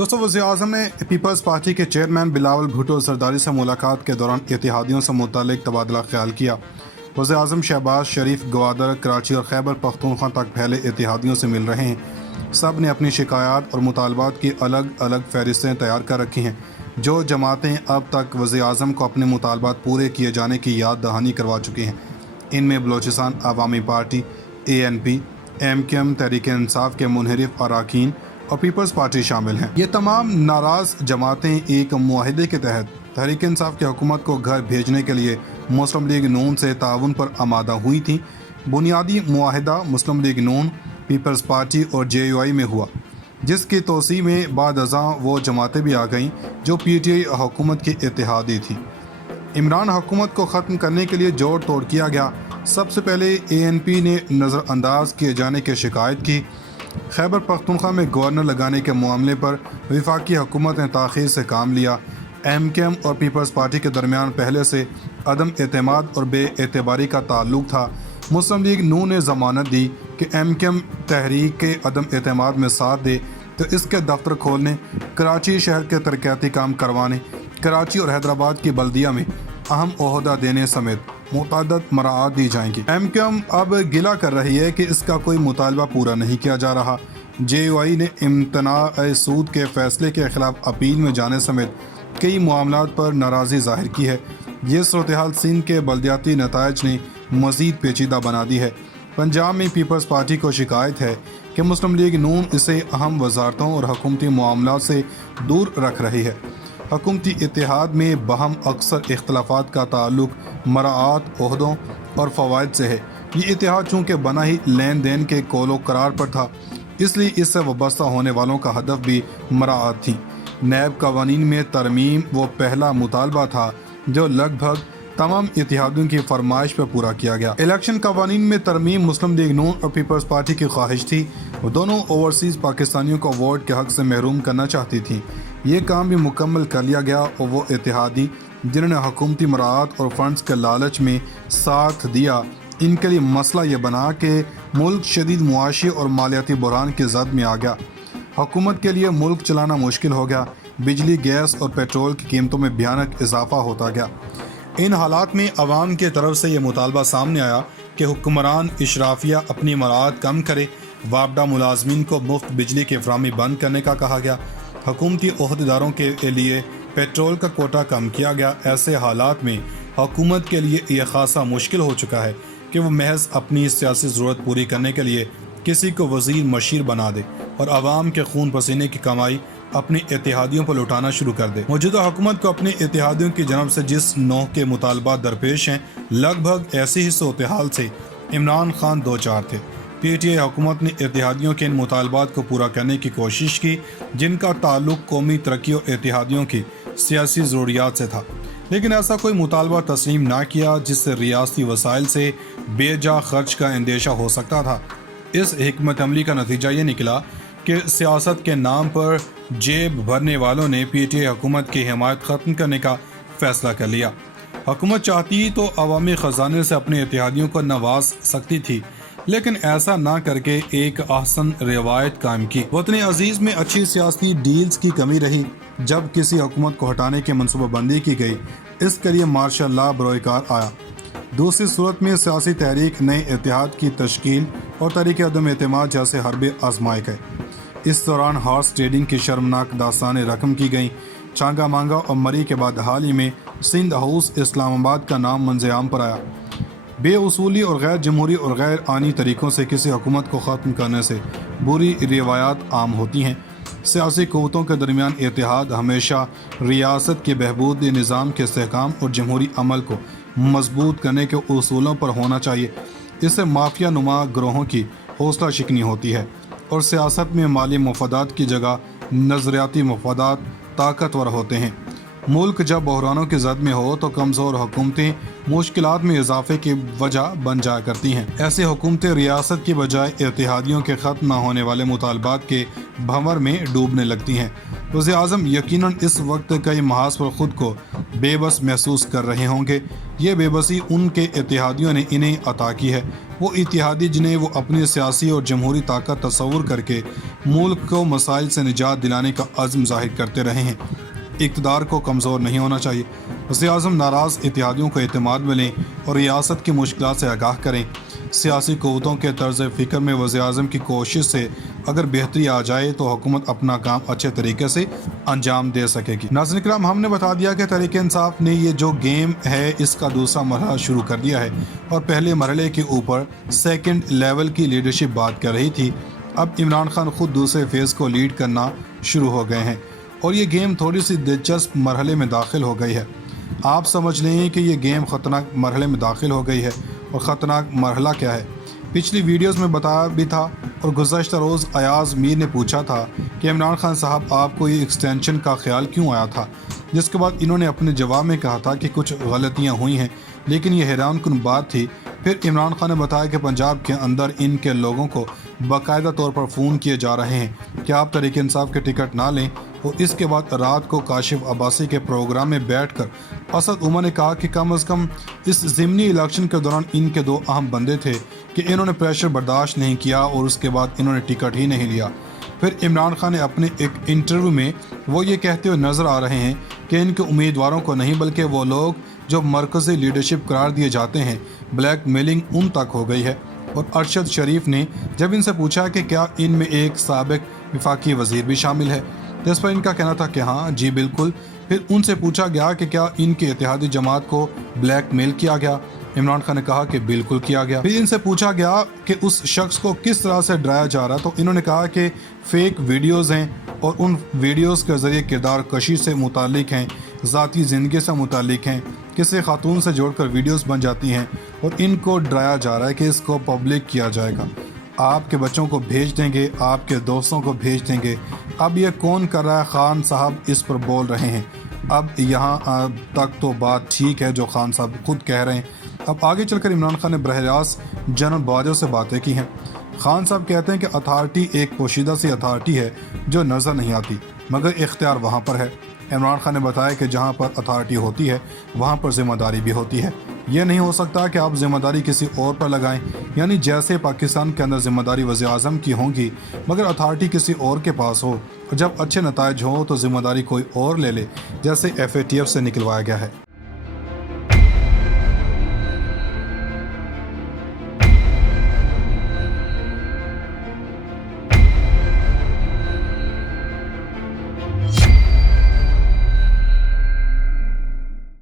दोस्तों, वज़ीर-ए-आज़म ने पीपल्स पार्टी के चेयरमैन बिलावल भुट्टो सरदारी से मुलाकात के दौरान इत्तेहादियों से मुतालिक तबादला ख्याल किया। वज़ीर-ए-आज़म शहबाज शरीफ गवादर, कराची और खैबर पख्तूनख्वा तक फैले इत्तेहादियों से मिल रहे हैं। सब ने अपनी शिकायत और मुतालबात की अलग अलग फहरिस्तें तैयार कर रखी हैं। जो जमातें अब तक वज़ीर-ए-आज़म को अपने मुतालबात पूरे किए जाने की याद दहानी करवा चुकी हैं, इनमें बलोचिस्तान अवामी पार्टी, ANP, MKM, तहरीक-ए-इंसाफ के मुनहरिफ अरकान और पीपल्स पार्टी शामिल हैं। ये तमाम नाराज़ जमातें एक मुआहदे के तहत तहरीक-ए-इंसाफ की हुकूमत को घर भेजने के लिए मुस्लिम लीग नून से ताउन पर आमादा हुई थी। बुनियादी मुआहदा मुस्लिम लीग नून, पीपल्स पार्टी और JUI में हुआ, जिसकी तोसी में बाद अज़ां वो जमातें भी आ गईं जो PTI हुकूमत की इत्तेहादी थी। इमरान हुकूमत को ख़त्म करने के लिए जोड़ तोड़ किया गया। सबसे पहले ANP ने नज़रअंदाज किए जाने की शिकायत की। खैबर पख्तूनख्वा में गवर्नर लगाने के मामले पर वफाकी हुकूमत ने ताख़ीर से काम लिया। MKM और पीपल्स पार्टी के दरमियान पहले से अदम एतमाद और बेएतबारी का ताल्लुक था। मुस्लिम लीग नून ने ज़मानत दी कि MKM तहरीक के अदम एतमाद में साथ दे तो इसके दफ्तर खोलने, कराची शहर के तरक्याती काम करवाने, कराची और हैदराबाद की बल्दिया में अहम ओहदा देने समेत मुतअद्दिद मराआत दी जाएंगी। MKM अब गिला कर रही है कि इसका कोई मुतालबा पूरा नहीं किया जा रहा। JUI ने इम्तना सूद के फैसले के खिलाफ अपील में जाने समेत कई मामलात पर नाराज़गी ज़ाहिर की है। ये सूरत हाल सिंध के बल्दियाती नताइज ने मज़ीद पेचीदा बना दी है। पंजाब में पीपल्स पार्टी को शिकायत है कि मुस्लिम लीग नून इसे अहम वजारतों और हुकूमती मामलात से दूर रख रही है। हुकूमती इत्तेहाद में बहम अक्सर इख्तलाफात का ताल्लुक मराआत, ओहदों और फ़वाइद से है। ये इत्तेहाद चूँकि बना ही लेन देन के कौलो करार पर था, इसलिए इससे वाबस्ता होने वालों का हदफ भी मराआत थी। नैब कवानीन में तरमीम वो पहला मुतालबा था जो लगभग तमाम इत्तेहादियों की फरमाइश पर पूरा किया गया। इलेक्शन कवानीन में तरमीम मुस्लिम लीग नून और पीपल्स पार्टी की ख्वाहिश थी। वो दोनों ओवरसीज़ पाकिस्तानियों को वोट के हक से महरूम करना चाहती थी। ये काम भी मुकम्मल कर लिया गया और वो इत्तेहादी जिन्होंने हुकूमती मराआत और फंड्स के लालच में साथ दिया, इनके लिए मसला ये बना कि मुल्क शदीद मुआशी और मालियाती बुहरान की जद में आ गया। हुकूमत के लिए मुल्क चलाना मुश्किल हो गया। बिजली, गैस और पेट्रोल की कीमतों में भयानक इजाफा होता गया। इन हालात में अवाम की तरफ से ये मुतालबा सामने आया कि हुक्मरान इशराफिया अपनी मराआत कम करे। वापडा मुलाजमीन को मुफ्त बिजली की फराहमी बंद करने का कहा गया। हुकूमती ओहदेदारों के लिए पेट्रोल का कोटा कम किया गया। ऐसे हालात में हुकूमत के लिए यह खासा मुश्किल हो चुका है कि वो महज अपनी सियासी ज़रूरत पूरी करने के लिए किसी को वज़ीर मशीर बना दे और आवाम के खून पसीने की कमाई अपने इत्तेहादियों पर लुटाना शुरू कर दे। मौजूदा हुकूमत को अपने इत्तेहादियों की जनब से जिस नौह के मुतालबात दरपेश हैं, लगभग ऐसे ही सूरत हाल से इमरान खान दो चार थे। PTI हुकूमत ने इत्तेहादियों के इन मुतालबात को पूरा करने की कोशिश की जिनका ताल्लुक कौमी तरक्की और इत्तेहादियों की सियासी ज़रूरियात से था, लेकिन ऐसा कोई मुतालबा तस्लीम ना किया जिससे रियासती वसाइल से बेजा खर्च का अंदेशा हो सकता था। इस हिकमत अमली का नतीजा ये निकला कि सियासत के नाम पर जेब भरने वालों ने PTI हुकूमत की हिमायत ख़त्म करने का फ़ैसला कर लिया। हुकूमत चाहती तो अवामी ख़जाने से अपने इत्तेहादियों को नवाज सकती थी, लेकिन ऐसा ना करके एक आसन रिवायत कायम की। वतन अजीज़ में अच्छी सियासी डील्स की कमी रही। जब किसी हुकूमत को हटाने की मनसूबाबंदी की गई, इसके लिए मार्शल लॉ बरोकार आया। दूसरी सूरत में सियासी तहरीक, नए इत्तेहाद की तश्कील और तरीके अदम एतमाद जैसे हरबे आजमाए गए। इस दौरान हॉर्स ट्रेडिंग की शर्मनाक दास्तानें रकम की गईं। चांगा मांगा और मरी के बाद हाल ही में सिंध हाउस इस्लामाबाद का नाम मंज़े-आम पर आया। बेउसूली और गैर जमहूरी और गैर आनी तरीक़ों से किसी हुकूमत को ख़त्म करने से बुरी रिवायात आम होती हैं। सियासी क़ुव्वतों के दरमियान इत्तेहाद हमेशा रियासत के बहबूद, निज़ाम के इस्तेहकाम और जमहूरी अमल को मजबूत करने के उसूलों पर होना चाहिए। इससे माफिया नुमा ग्रोहों की हौसला शिकनी होती है और सियासत में माली मफादात की जगह नज़रियाती मफादात ताकतवर होते हैं। मुल्क जब बहरानों की जद में हो तो कमज़ोर हुकूमतें मुश्किलात में इजाफे की वजह बन जाया करती हैं। ऐसी हुकूमतें रियासत की बजाय इत्तेहादियों के ख़त्म न होने वाले मुतालबात के भंवर में डूबने लगती हैं। वज़ीर आज़म यकीनन इस वक्त कई महाज पर ख़ुद को बेबस महसूस कर रहे होंगे। ये बेबसी उनके इत्तेहादियों ने इन्हें अता की है। वो इत्तेहादी जिन्हें वो अपनी सियासी और जमहूरी ताकत तस्वुर करके मुल्क को मसाइल से निजात दिलाने का अज़्म ज़ाहिर करते रहे हैं। इक़्तिदार को कमज़ोर नहीं होना चाहिए। वज़ीर आज़म नाराज़ इत्तेहादियों को एतमाद में लें और रियासत की मुश्किलात से आगाह करें। सियासी क़ुव्वतों के तर्ज़ फ़िक्र में वज़ीर आज़म की कोशिश से अगर बेहतरी आ जाए तो हुकूमत अपना काम अच्छे तरीके से अंजाम दे सकेगी। नाज़रीन किराम, हमने बता दिया कि तहरीक इंसाफ ने ये जो गेम है इसका दूसरा मरहला शुरू कर दिया है और पहले मरहले के ऊपर सेकंड लेवल की लीडरशिप बात कर रही थी। अब इमरान खान खुद दूसरे फेज़ को लीड करना शुरू हो गए हैं और ये गेम थोड़ी सी दिलचस्प मरहले में दाखिल हो गई है। आप समझ लें कि ये गेम ख़तरनाक मरहले में दाखिल हो गई है। और ख़तरनाक मरहला क्या है, पिछली वीडियोस में बताया भी था और गुज़श्ता रोज़ अयाज़ मीर ने पूछा था कि इमरान खान साहब आपको ये एक्सटेंशन का ख्याल क्यों आया था, जिसके बाद इन्होंने अपने जवाब में कहा था कि कुछ गलतियां हुई हैं, लेकिन ये हैरानकुन बात थी। फिर इमरान खान ने बताया कि पंजाब के अंदर इनके लोगों को बाकायदा तौर पर फ़ोन किए जा रहे हैं कि आप तहरीक इंसाफ के टिकट ना लें। और इसके बाद रात को काशिफ अब्बासी के प्रोग्राम में बैठकर असद उमर ने कहा कि कम अज़ कम इस ज़िमनी इलेक्शन के दौरान इनके दो अहम बंदे थे कि इन्होंने प्रेशर बर्दाश्त नहीं किया और उसके बाद इन्होंने टिकट ही नहीं लिया। फिर इमरान खान ने अपने एक इंटरव्यू में वो ये कहते हुए नज़र आ रहे हैं कि इनके उम्मीदवारों को नहीं बल्कि वो लोग जो मरकज़ी लीडरशिप करार दिए जाते हैं, ब्लैक मेलिंग उन तक हो गई है। और अरशद शरीफ ने जब इनसे पूछा कि क्या इनमें एक साबिक वफाकी वज़ीर भी शामिल है, जिस पर इनका कहना था कि हाँ जी बिल्कुल। फिर उनसे पूछा गया कि क्या इनके इत्तेहादी जमात को ब्लैकमेल किया गया, इमरान खान ने कहा कि बिल्कुल किया गया। फिर इनसे पूछा गया कि उस शख्स को किस तरह से डराया जा रहा, तो इन्होंने कहा कि फेक वीडियोज़ हैं और उन वीडियोज़ के ज़रिए किरदार कशी से मुतालिक हैं, ज़ाती ज़िंदगी से मुतालिक हैं, किसी खातून से जोड़कर वीडियोज़ बन जाती हैं और इनको डराया जा रहा है कि इसको पब्लिक किया जाएगा, आपके बच्चों को भेज देंगे, आपके दोस्तों को भेज देंगे। अब ये कौन कर रहा है, खान साहब इस पर बोल रहे हैं। अब यहाँ तक तो बात ठीक है जो खान साहब खुद कह रहे हैं। अब आगे चलकर इमरान खान ने बरह रास्त जनरल बाजवा से बातें की हैं। खान साहब कहते हैं कि अथॉरिटी एक पोशीदा सी अथॉरिटी है जो नज़र नहीं आती, मगर इख्तियार वहाँ पर है। इमरान खान ने बताया कि जहाँ पर अथॉरिटी होती है वहाँ पर ज़िम्मेदारी भी होती है। यह नहीं हो सकता कि आप ज़िम्मेदारी किसी और पर लगाएं, यानी जैसे पाकिस्तान के अंदर ज़िम्मेदारी वज़ीर आज़म की होगी मगर अथॉरिटी किसी और के पास हो, और जब अच्छे नताइज हो तो ज़िम्मेदारी कोई और ले ले, जैसे FATF से निकलवाया गया है।